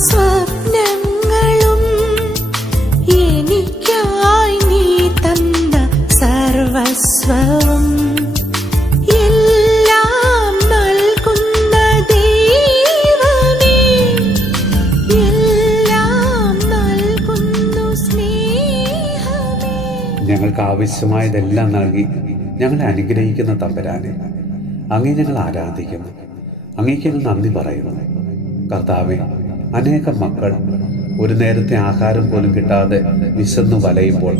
സ്വപ്നങ്ങളും എനിക്കായി നീ തന്ന സർവസ്വവും എല്ലാം നൽകുന്ന ദൈവമേ, എല്ലാം നൽകുന്നു സ്നേഹമേ. ഞങ്ങൾക്ക് ആവശ്യമായതെല്ലാം നൽകി ഞങ്ങളെ അനുഗ്രഹിക്കുന്ന തമ്പുരാനെ, അങ്ങേ ഞങ്ങൾ ആരാധിക്കുന്നു, അങ്ങേക്ക് ഞങ്ങൾ നന്ദി പറയുന്നു. കർത്താവേ, അനേകം മക്കൾ ഒരു നേരത്തെ ആഹാരം പോലും കിട്ടാതെ വിശന്നു വലയുമ്പോൾ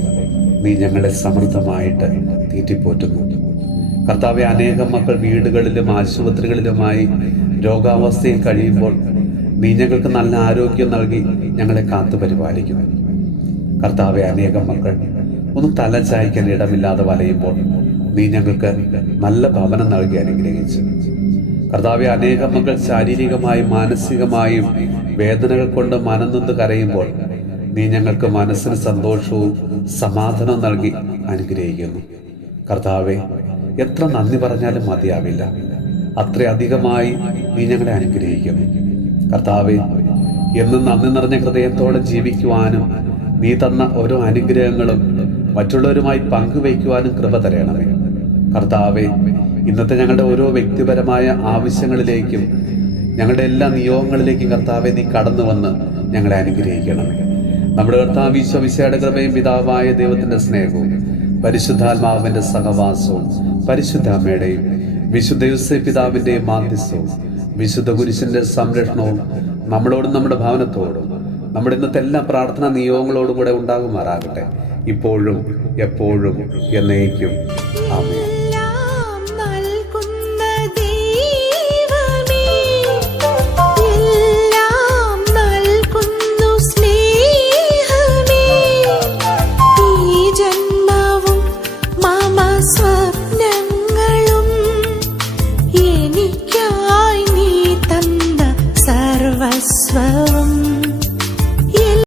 നീ ഞങ്ങളെ സമൃദ്ധമായിട്ട് തീറ്റിപ്പോറ്റുന്നു. കർത്താവെ, അനേകം മക്കൾ വീടുകളിലും ആശുപത്രികളിലുമായി രോഗാവസ്ഥയിൽ കഴിയുമ്പോൾ നീ ഞങ്ങൾക്ക് നല്ല ആരോഗ്യം നൽകി ഞങ്ങളെ കാത്തു പരിപാലിക്കുന്നു. കർത്താവെ, അനേകം മക്കൾ ഒന്നും തല ചായ്ക്കാൻ ഇടമില്ലാതെ വലയുമ്പോൾ നീ ഞങ്ങൾക്ക് നല്ല ഭവനം നൽകി അനുഗ്രഹിച്ചു. കർത്താവെ, അനേകം മക്കൾ ശാരീരികമായും മാനസികമായും വേദനകൾ കൊണ്ട് മനംനൊന്ന് കരയുമ്പോൾ നീ ഞങ്ങൾക്ക് മനസ്സിന് സന്തോഷവും സമാധാനവും നൽകി അനുഗ്രഹിക്കുന്നു. കർത്താവെ, എത്ര നന്ദി പറഞ്ഞാലും മതിയാവില്ല, അത്രയധികമായി നീ ഞങ്ങളെ അനുഗ്രഹിക്കുന്നു. കർത്താവെ, എന്നും നന്ദി നിറഞ്ഞ ഹൃദയത്തോടെ ജീവിക്കുവാനും നീ തന്ന ഓരോ അനുഗ്രഹങ്ങളും മറ്റുള്ളവരുമായി പങ്കുവയ്ക്കുവാനും കൃപ തരണമേ. കർത്താവെ, ഇന്നത്തെ ഞങ്ങളുടെ ഓരോ വ്യക്തിപരമായ ആവശ്യങ്ങളിലേക്കും ഞങ്ങളുടെ എല്ലാ നിയോഗങ്ങളിലേക്കും കർത്താവെ നീ കടന്നു വന്ന് ഞങ്ങളെ അനുഗ്രഹിക്കണമേ. നമ്മുടെ കർത്താവ് ഈശോ മിശിഹായുടെ കൃപയും പിതാവായ ദൈവത്തിന്റെ സ്നേഹവും പരിശുദ്ധാത്മാവിന്റെ സഹവാസവും പരിശുദ്ധ അമ്മയുടെയും വിശുദ്ധ യോസേപ്പ് പിതാവിന്റെയും മാധ്യസ്ഥവും വിശുദ്ധ കുരിശിന്റെ സംരക്ഷണവും നമ്മളോടും നമ്മുടെ ഭവനത്തോടും നമ്മുടെ ഇന്നത്തെ എല്ലാ പ്രാർത്ഥനാ നിയോഗങ്ങളോടും കൂടെ ഉണ്ടാകുമാറാകട്ടെ, ഇപ്പോഴും എപ്പോഴും എന്നേക്കും.